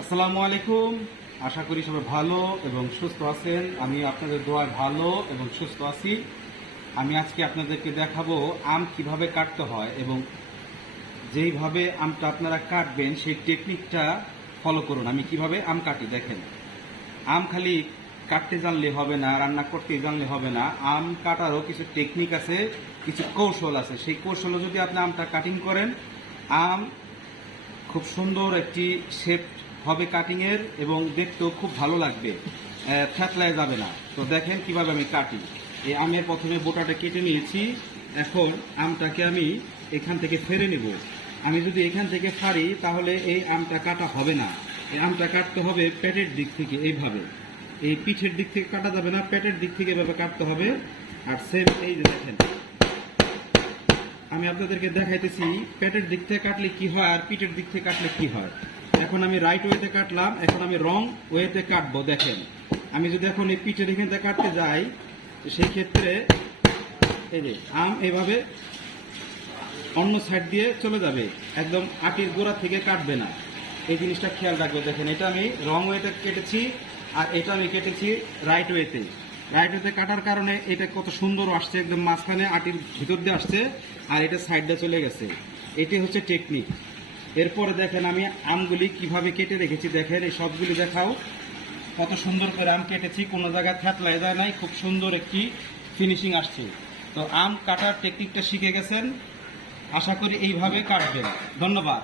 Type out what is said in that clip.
আসসালামু আলাইকুম। আশা করি সবাই ভালো এবং সুস্থ আছেন। আমি আপনাদের দোয়ায় ভালো এবং সুস্থ আছি। আমি আজকে আপনাদেরকে দেখাবো আম কিভাবে কাটতে হয় এবং যেইভাবে আমটা আপনারা কাটবেন সেই টেকনিকটা ফলো করুন। আমি কিভাবে আম কাটি দেখেন। আম খালি কাটতে জানলে হবে না, রান্না করতে জানলে হবে না। আম কাটারও কিছু টেকনিক আছে, কিছু কৌশল আছে। সেই কৌশলে যদি আপনি আমটা কাটিং করেন, আম খুব সুন্দর একটি শেপ হবে কাটিং এর এবং দেখতেও খুব ভালো লাগবে, থ্যাতলায় যাবে না। তো দেখেন কিভাবে আমি কাটি। এই আমের প্রথমে বোটাটা কেটে নিয়েছি। এখন আমটাকে আমি এখান থেকে ফেরে নেব। আমি যদি এখান থেকে ফাড়ি তাহলে এই আমটা কাটা হবে না। এই আমটা কাটতে হবে পেটের দিক থেকে, এইভাবে। এই পিঠের দিক থেকে কাটা যাবে না, পেটের দিক থেকে এভাবে কাটতে হবে। আর সেম এই যে দেখেন, আমি আপনাদেরকে দেখাইতেছি পেটের দিক থেকে কাটলে কি হয় আর পিঠের দিক থেকে কাটলে কি হয়। এখন আমি রাইট ওয়েতে কাটলাম, এখন আমি রং ওয়েতে কাটবো। দেখেন, আমি যদি এখন এই পিঠের এখান থেকে কাটতে যাই, সেই ক্ষেত্রে এই যে আম এইভাবে অন্য সাইড দিয়ে চলে যাবে, একদম আটির গোড়া থেকে কাটবে না। এই জিনিসটা খেয়াল রাখবে। দেখেন, এটা আমি রং ওয়েতে কেটেছি আর এটা আমি কেটেছি রাইট ওয়েতে। রাইট ওয়েতে কাটার কারণে এটা কত সুন্দর আসছে, একদম মাঝখানে আটির ভিতর দিয়ে আসছে আর এটা সাইড দিয়ে চলে গেছে। এটি হচ্ছে টেকনিক। এরপরে দেখেন আমি আমগুলি কিভাবে কেটে রেখেছি। দেখেন, এই সবগুলি দেখাও কত সুন্দর করে আম কেটেছি, কোনো জায়গায় থ্যাতলায় যায় নাই, খুব সুন্দর একটি ফিনিশিং আসছে। তো আম কাটার টেকনিকটা শিখে গেছেন, আশা করি এইভাবে কাটবেন। ধন্যবাদ।